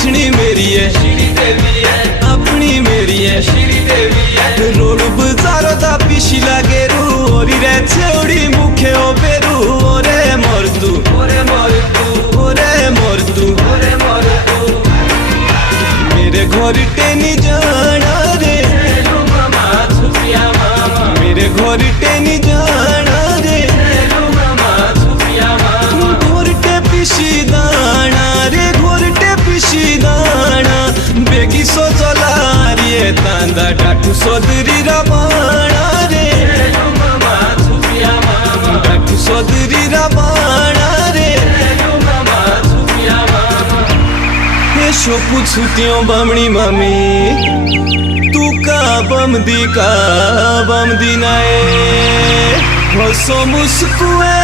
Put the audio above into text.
पिछड़ी मेरी है अपनी मेरी है रोड बाजारो दा पिछी लागे रू ओरी रे छेउड़ी मुखे ओ बेरू ओरे मोर तू मेरे घर टेनी जाना रे मेरे घर टेनी जाना रे घोरटे पिसी दाना रे घोरटे पिसी दाना बेगी सो चला रे तांदा डाठू सोदरी रबाना रे डाठू सोदरी रबाना रे शो पूछतियों बमणी मम्मी तू का बमदी नाए हसो मुस्कुए